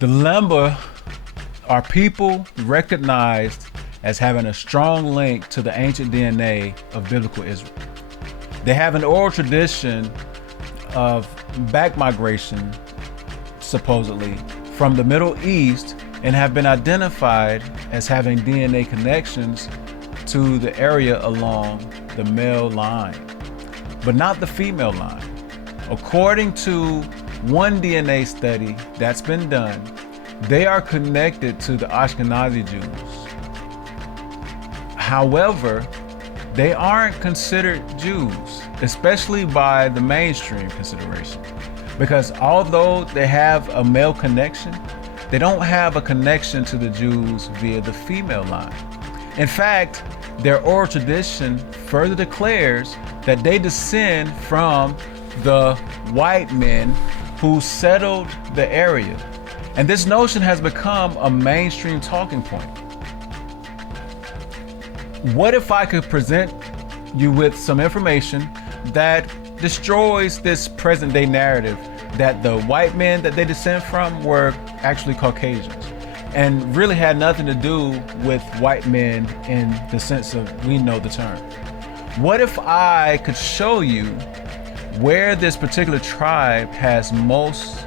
The Lemba are people recognized as having a strong link to the ancient DNA of biblical Israel. They have an oral tradition of back migration, supposedly, from the Middle East, and have been identified as having DNA connections to the area along the male line, but not the female line. According to one DNA study that's been done, they are connected to the Ashkenazi Jews. However, they aren't considered Jews, especially by the mainstream consideration, because although they have a male connection, they don't have a connection to the Jews via the female line. In fact, their oral tradition further declares that they descend from the white men who settled the area. And this notion has become a mainstream talking point. What if I could present you with some information that destroys this present day narrative that the white men that they descend from were actually Caucasians and really had nothing to do with white men in the sense of we know the term? What if I could show you where this particular tribe has most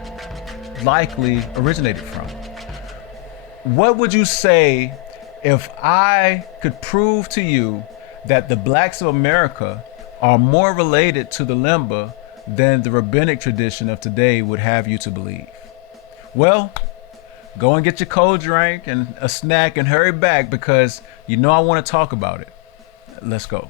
likely originated from? What would you say if I could prove to you that the blacks of America are more related to the Lemba than the rabbinic tradition of today would have you to believe? Well, go and get your cold drink and a snack and hurry back, because you know I want to talk about it. Let's go.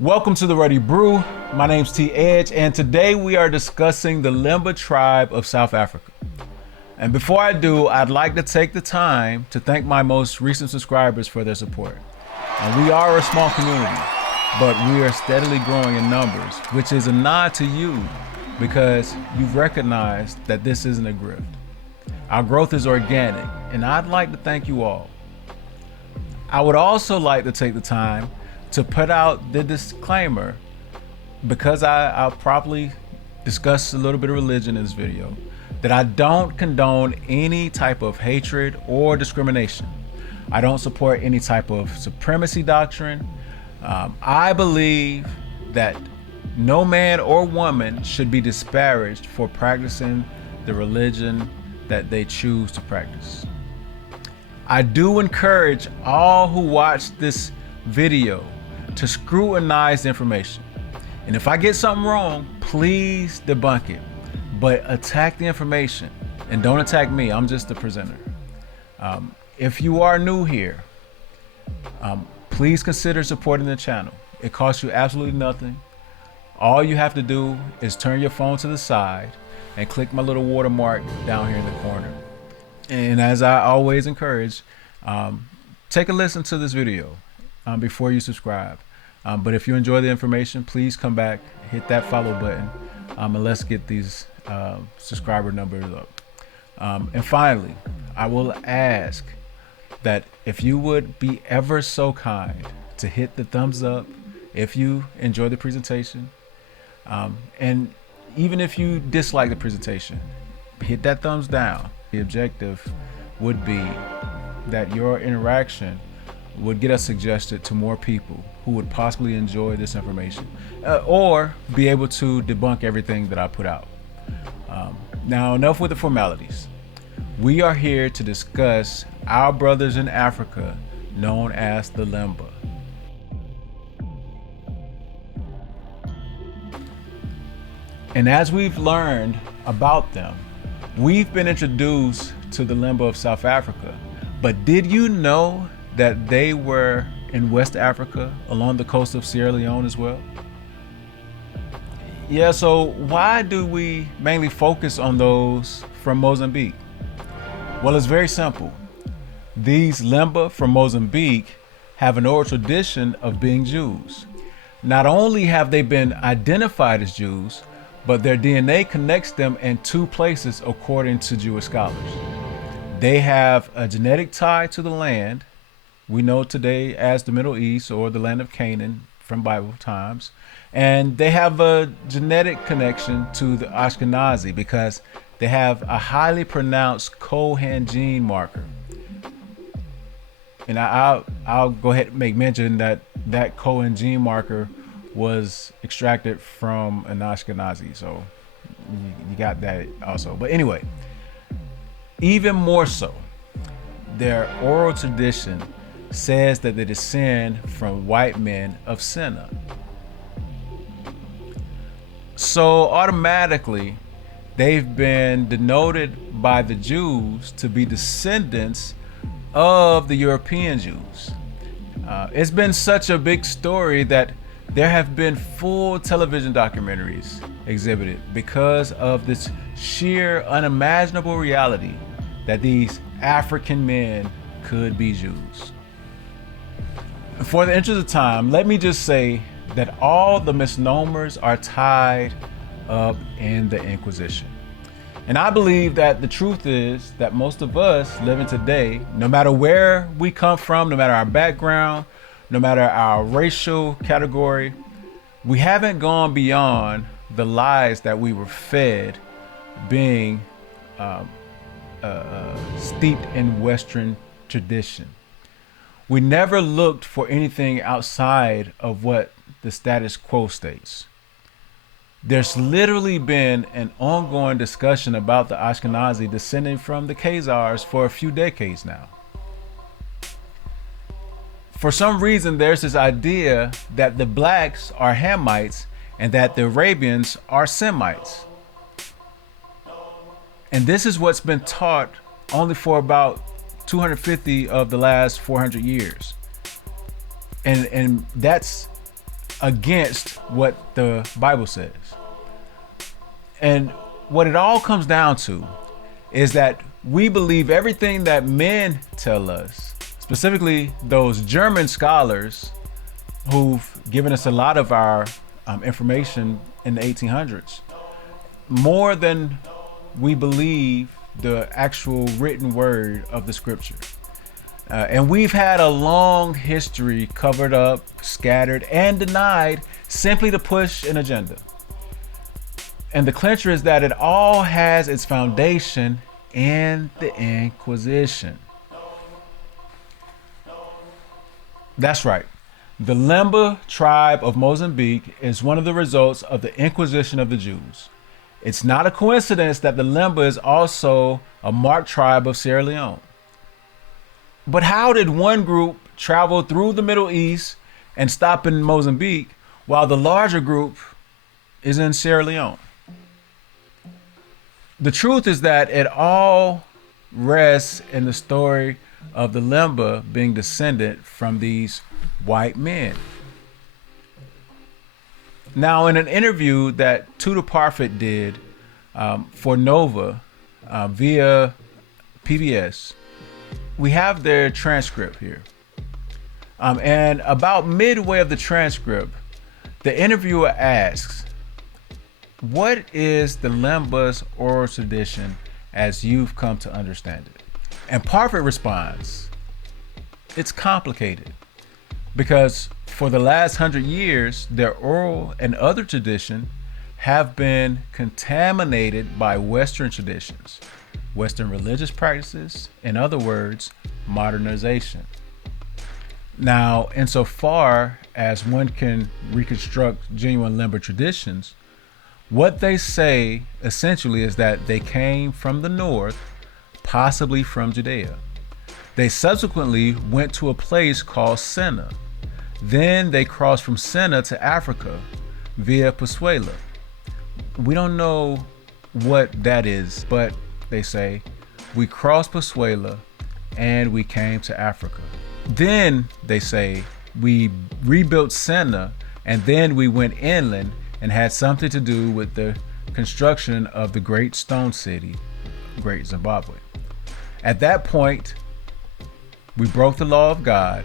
Welcome to the Ruddy Brew. My name's T. Edge, and today we are discussing the Lemba tribe of South Africa. And before I do, I'd like to take the time to thank my most recent subscribers for their support. And we are a small community, but we are steadily growing in numbers, which is a nod to you because you've recognized that this isn't a grift. Our growth is organic, and I'd like to thank you all. I would also like to take the time to put out the disclaimer, because I'll probably discuss a little bit of religion in this video, that I don't condone any type of hatred or discrimination. I don't support any type of supremacy doctrine. I believe that no man or woman should be disparaged for practicing the religion that they choose to practice. I do encourage all who watch this video to scrutinize the information. And if I get something wrong, please debunk it, but attack the information and don't attack me. I'm just the presenter. If you are new here, please consider supporting the channel. It costs you absolutely nothing. All you have to do is turn your phone to the side and click my little watermark down here in the corner. And as I always encourage, take a listen to this video before you subscribe. But if you enjoy the information, please come back, hit that follow button, and let's get these subscriber numbers up. And finally, I will ask that if you would be ever so kind to hit the thumbs up if you enjoy the presentation. And even if you dislike the presentation, hit that thumbs down. The objective would be that your interaction would get us suggested to more people who would possibly enjoy this information or be able to debunk everything that I put out. Now, enough with the formalities. We are here to discuss our brothers in Africa known as the Lemba. And as we've learned about them, we've been introduced to the Lemba of South Africa. But did you know that they were in West Africa along the coast of Sierra Leone as well? Yeah, so why do we mainly focus on those from Mozambique? Well, it's very simple. These Lemba from Mozambique have an oral tradition of being Jews. Not only have they been identified as Jews, but their DNA connects them in two places according to Jewish scholars. They have a genetic tie to the land we know today as the Middle East or the land of Canaan from Bible times, and they have a genetic connection to the Ashkenazi because they have a highly pronounced Cohen gene marker. And I'll go ahead and make mention that that Cohen gene marker was extracted from an Ashkenazi, so you got that also. But anyway, even more so, their oral tradition says that they descend from white men of Senna. So automatically, they've been denoted by the Jews to be descendants of the European Jews. It's been such a big story that there have been full television documentaries exhibited because of this sheer unimaginable reality that these African men could be Jews. For the interest of time, let me just say that all the misnomers are tied up in the Inquisition. And I believe that the truth is that most of us living today, no matter where we come from, no matter our background, no matter our racial category, we haven't gone beyond the lies that we were fed being steeped in Western tradition. We never looked for anything outside of what the status quo states. There's literally been an ongoing discussion about the Ashkenazi descending from the Khazars for a few decades now. For some reason, there's this idea that the blacks are Hamites and that the Arabians are Semites. And this is what's been taught only for about 250 of the last 400 years. And that's against what the Bible says. And what it all comes down to is that we believe everything that men tell us, specifically those German scholars who've given us a lot of our information in the 1800s, more than we believe the actual written word of the scripture. And we've had a long history covered up, scattered, and denied simply to push an agenda. And the clincher is that it all has its foundation in the Inquisition. That's right. The Lemba tribe of Mozambique is one of the results of the Inquisition of the Jews. It's not a coincidence that the Lemba is also a marked tribe of Sierra Leone. But how did one group travel through the Middle East and stop in Mozambique while the larger group is in Sierra Leone? The truth is that it all rests in the story of the Lemba being descended from these white men. Now, in an interview that Tudor Parfit did for Nova via PBS, we have their transcript here. And about midway of the transcript, the interviewer asks, "What is the Lemba's oral tradition as you've come to understand it?" And Parfit responds, "It's complicated because for the last 100 years, their oral and other tradition have been contaminated by Western traditions, Western religious practices, in other words, modernization. Now, insofar as one can reconstruct genuine Lemba traditions, what they say essentially is that they came from the north, possibly from Judea. They subsequently went to a place called Senna. Then they crossed from Senna to Africa via Pesuela. We don't know what that is, but they say, we crossed Pesuela and we came to Africa. Then they say, we rebuilt Senna and then we went inland and had something to do with the construction of the great stone city, Great Zimbabwe. At that point, we broke the law of God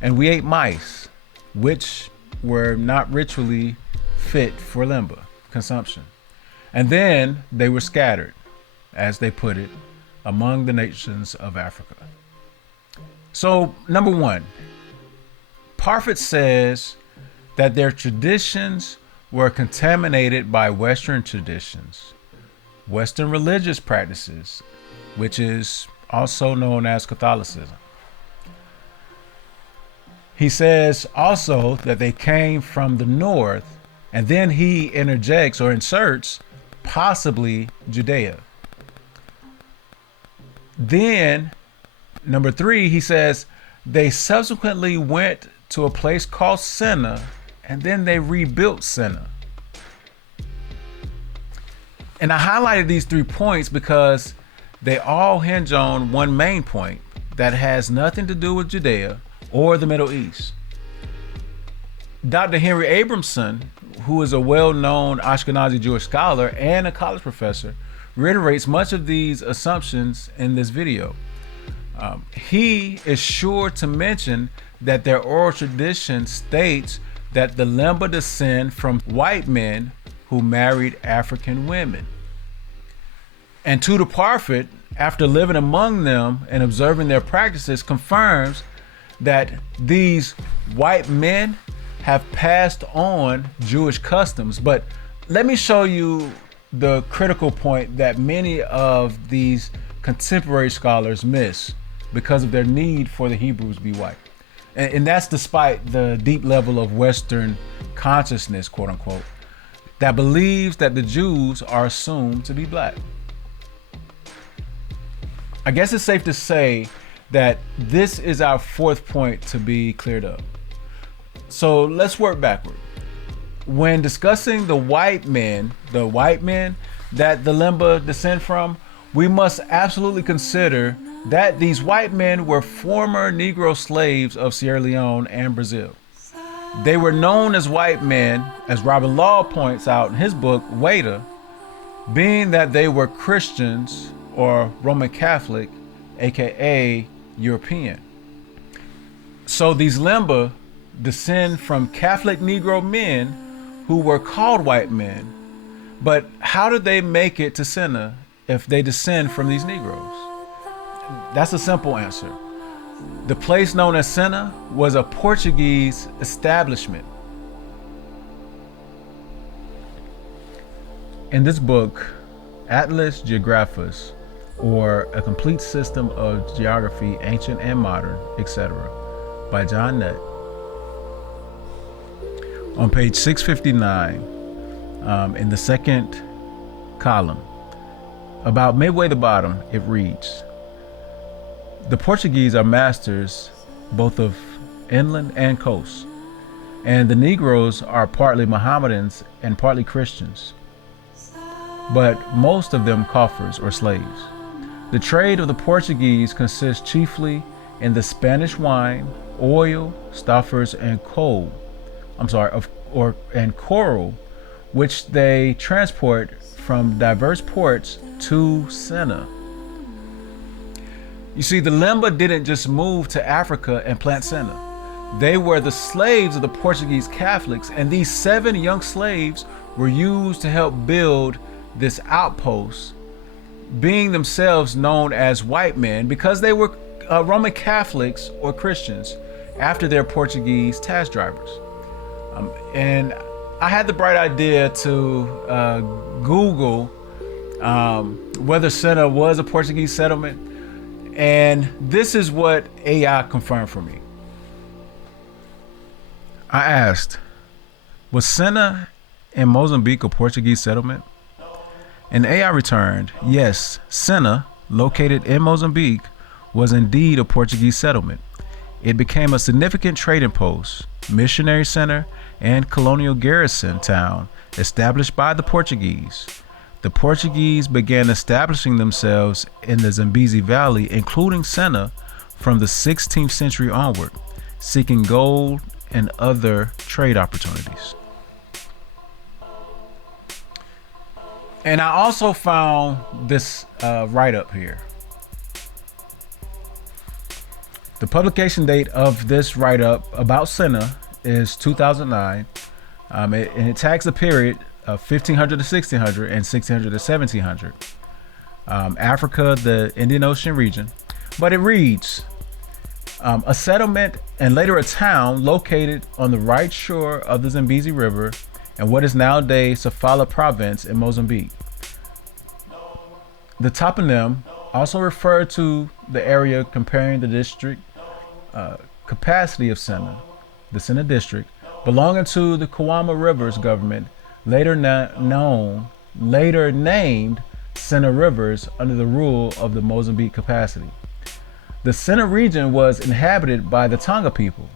and we ate mice, which were not ritually fit for Lemba consumption. And then they were scattered, as they put it, among the nations of Africa. So, number one, Parfit says that their traditions were contaminated by Western traditions, Western religious practices, which is also known as Catholicism. He says also that they came from the north, and then he interjects or inserts possibly Judea. Then, number 3, he says they subsequently went to a place called Senna, and then they rebuilt Senna. And I highlighted these 3 points because they all hinge on one main point that has nothing to do with Judea or the Middle East. Dr. Henry Abramson, who is a well-known Ashkenazi Jewish scholar and a college professor, reiterates much of these assumptions in this video. He is sure to mention that their oral tradition states that the Lemba descend from white men who married African women. And Tudor Parfit, after living among them and observing their practices, confirms that these white men have passed on Jewish customs. But let me show you the critical point that many of these contemporary scholars miss because of their need for the Hebrews to be white. And that's despite the deep level of Western consciousness, quote unquote, that believes that the Jews are assumed to be black. I guess it's safe to say that this is our 4th point to be cleared up. So let's work backward. When discussing the white men that the Lemba descend from, we must absolutely consider that these white men were former Negro slaves of Sierra Leone and Brazil. They were known as white men, as Robert Law points out in his book, Waiter, being that they were Christians or Roman Catholic, aka European. So these Lemba descend from Catholic Negro men who were called white men. But how did they make it to Senna if they descend from these Negroes? That's a simple answer. The place known as Senna was a Portuguese establishment. In this book, Atlas Geographus, or A Complete System of Geography, Ancient and Modern, etc., by John Nett, on page 659, in the second column, about midway the bottom, it reads, "The Portuguese are masters both of inland and coast, and the Negroes are partly Mohammedans and partly Christians, but most of them Kafirs or slaves. The trade of the Portuguese consists chiefly in the Spanish wine, oil, stoffers, and coal, and coral, which they transport from diverse ports to Senna." You see, the Lemba didn't just move to Africa and plant Senna. They were the slaves of the Portuguese Catholics, and these 7 young slaves were used to help build this outpost, being themselves known as white men because they were Roman Catholics or Christians after their Portuguese task drivers. And I had the bright idea to Google whether Senna was a Portuguese settlement, and this is what AI confirmed for me. I asked, was Senna in Mozambique a Portuguese settlement? And AI returned, yes, Senna, located in Mozambique, was indeed a Portuguese settlement. It became a significant trading post, missionary center, and colonial garrison town established by the Portuguese. The Portuguese began establishing themselves in the Zambezi Valley, including Senna, from the 16th century onward, seeking gold and other trade opportunities. And I also found this write-up here. The publication date of this write-up about Senna is 2009, and it tags the period of 1500 to 1600 and 1600 to 1700. Africa, the Indian Ocean region. But it reads, a settlement and later a town located on the right shore of the Zambezi River in what is nowadays Sofala province in Mozambique. The toponym also referred to the area comparing the district capacity of Sena, the Sena district, belonging to the Kawama Rivers government, later named Sena Rivers under the rule of the Mozambique capacity. The Sena region was inhabited by the Tonga people.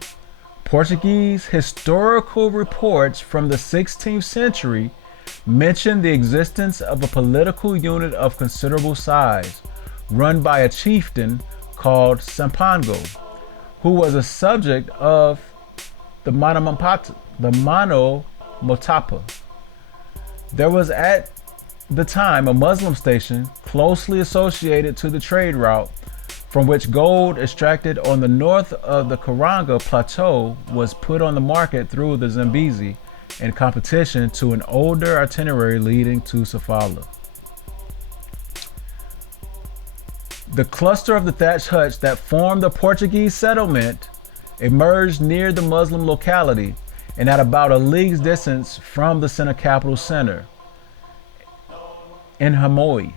Portuguese historical reports from the 16th century mention the existence of a political unit of considerable size, run by a chieftain called Sampango, who was a subject of the Monomotapa. There was at the time a Muslim station closely associated to the trade route from which gold extracted on the north of the Karanga Plateau was put on the market through the Zambezi in competition to an older itinerary leading to Sofala. The cluster of the thatched huts that formed the Portuguese settlement emerged near the Muslim locality and at about a league's distance from the Sena capital center in Hamoi.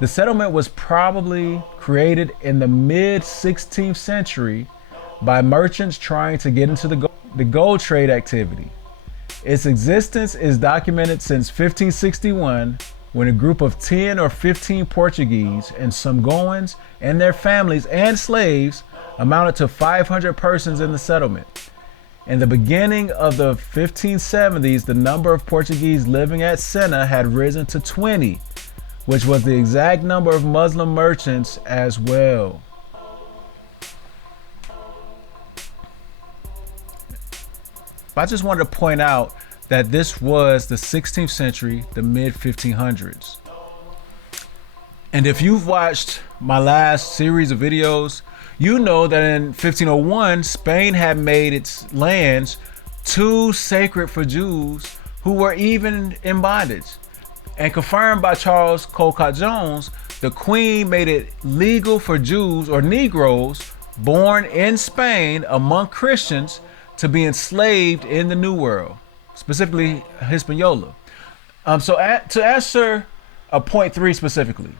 The settlement was probably created in the mid-16th century by merchants trying to get into the gold trade activity. Its existence is documented since 1561, when a group of 10 or 15 Portuguese and some Goans and their families and slaves amounted to 500 persons in the settlement. In the beginning of the 1570s, the number of Portuguese living at Sena had risen to 20, which was the exact number of Muslim merchants as well. I just wanted to point out that this was the 16th century, the mid 1500s. And if you've watched my last series of videos, you know that in 1501, Spain had made its lands too sacred for Jews who were even in bondage. And confirmed by Charles Cookout Jones, the Queen made it legal for Jews or Negros born in Spain among Christians to be enslaved in the New World, specifically Hispaniola. To answer point 3 specifically,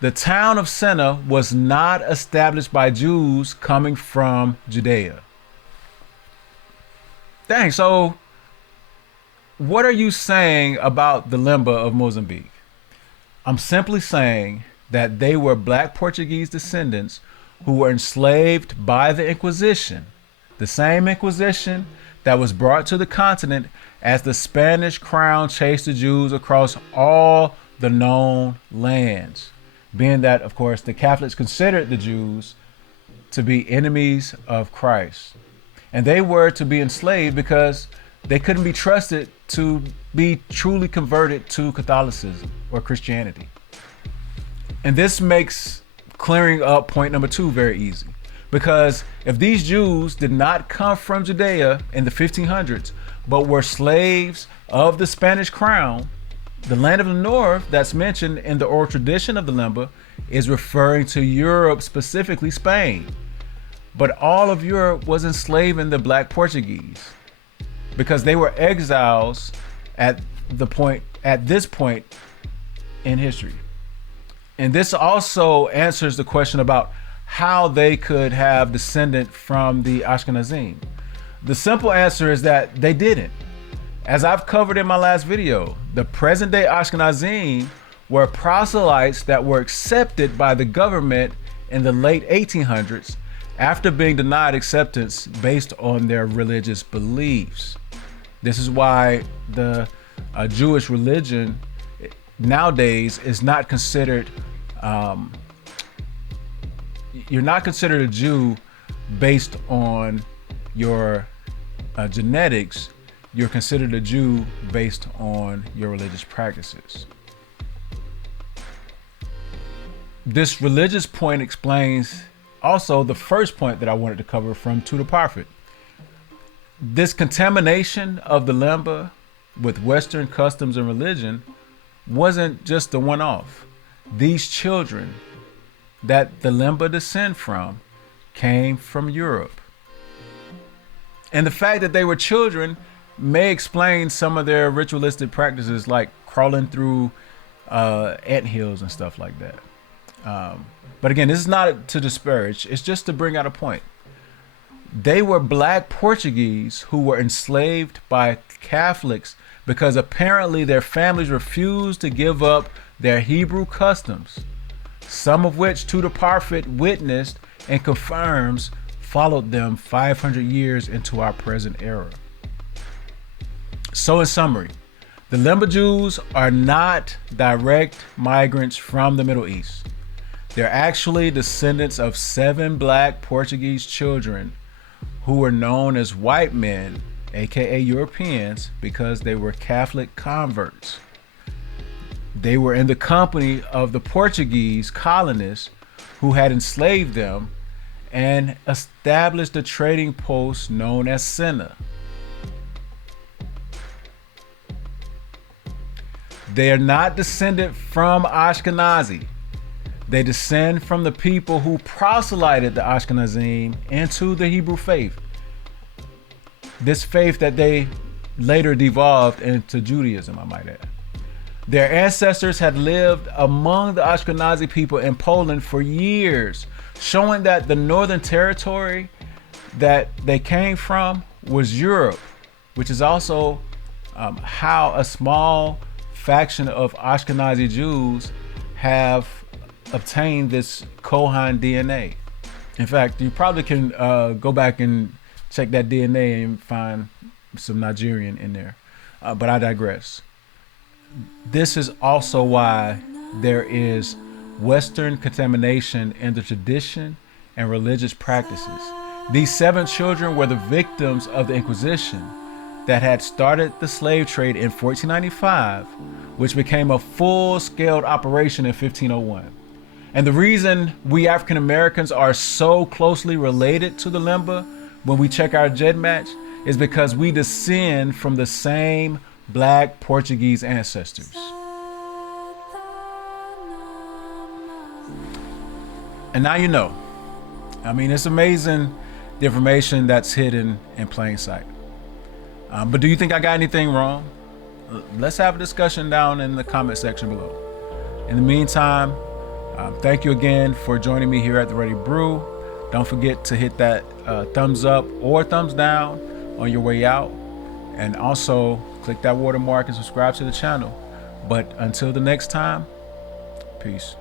the town of Sena was not established by Jews coming from Judea. Dang, so what are you saying about the Lemba of Mozambique? I'm simply saying that they were black Portuguese descendants who were enslaved by the Inquisition, the same Inquisition that was brought to the continent as the Spanish crown chased the Jews across all the known lands, being that, of course, the Catholics considered the Jews to be enemies of Christ. And they were to be enslaved because they couldn't be trusted to be truly converted to Catholicism or Christianity. And this makes clearing up point number 2 very easy. Because if these Jews did not come from Judea in the 1500s, but were slaves of the Spanish crown, the land of the north that's mentioned in the oral tradition of the Lemba is referring to Europe, specifically Spain. But all of Europe was enslaving the black Portuguese, because they were exiles at this point in history. And this also answers the question about how they could have descended from the Ashkenazim. The simple answer is that they didn't. As I've covered in my last video, the present day Ashkenazim were proselytes that were accepted by the government in the late 1800s after being denied acceptance based on their religious beliefs. This is why the Jewish religion nowadays is not considered, you're not considered a Jew based on your genetics. You're considered a Jew based on your religious practices. This religious point explains also the first point that I wanted to cover from To the Prophet. This contamination of the Lemba with Western customs and religion wasn't just a one-off. These children that the Lemba descend from came from Europe. And the fact that they were children may explain some of their ritualistic practices, like crawling through anthills and stuff like that. But again, this is not to disparage. It's just to bring out a point. They were black Portuguese who were enslaved by Catholics because apparently their families refused to give up their Hebrew customs, some of which Tudor Parfit witnessed and confirms followed them 500 years into our present era. So in summary, the Lemba Jews are not direct migrants from the Middle East. They're actually descendants of 7 black Portuguese children who were known as white men, aka Europeans, because they were Catholic converts. They were in the company of the Portuguese colonists who had enslaved them and established a trading post known as Senna. They are not descended from Ashkenazi. They descend from the people who proselyted the Ashkenazim into the Hebrew faith. This faith that they later devolved into Judaism, I might add. Their ancestors had lived among the Ashkenazi people in Poland for years, showing that the northern territory that they came from was Europe, which is also how a small faction of Ashkenazi Jews have obtained this Kohan DNA. In fact, you probably can go back and check that DNA and find some Nigerian in there. But I digress. This is also why there is Western contamination in the tradition and religious practices. These 7 children were the victims of the Inquisition that had started the slave trade in 1495, which became a full-scale operation in 1501. And the reason we African Americans are so closely related to the Lemba when we check our Jed match is because we descend from the same black Portuguese ancestors. And now you know. I mean, it's amazing the information that's hidden in plain sight. But do you think I got anything wrong? Let's have a discussion down in the comment section below. In the meantime, thank you again for joining me here at the Ruddy Brew. Don't forget to hit that thumbs up or thumbs down on your way out. And also click that watermark and subscribe to the channel. But until the next time, peace.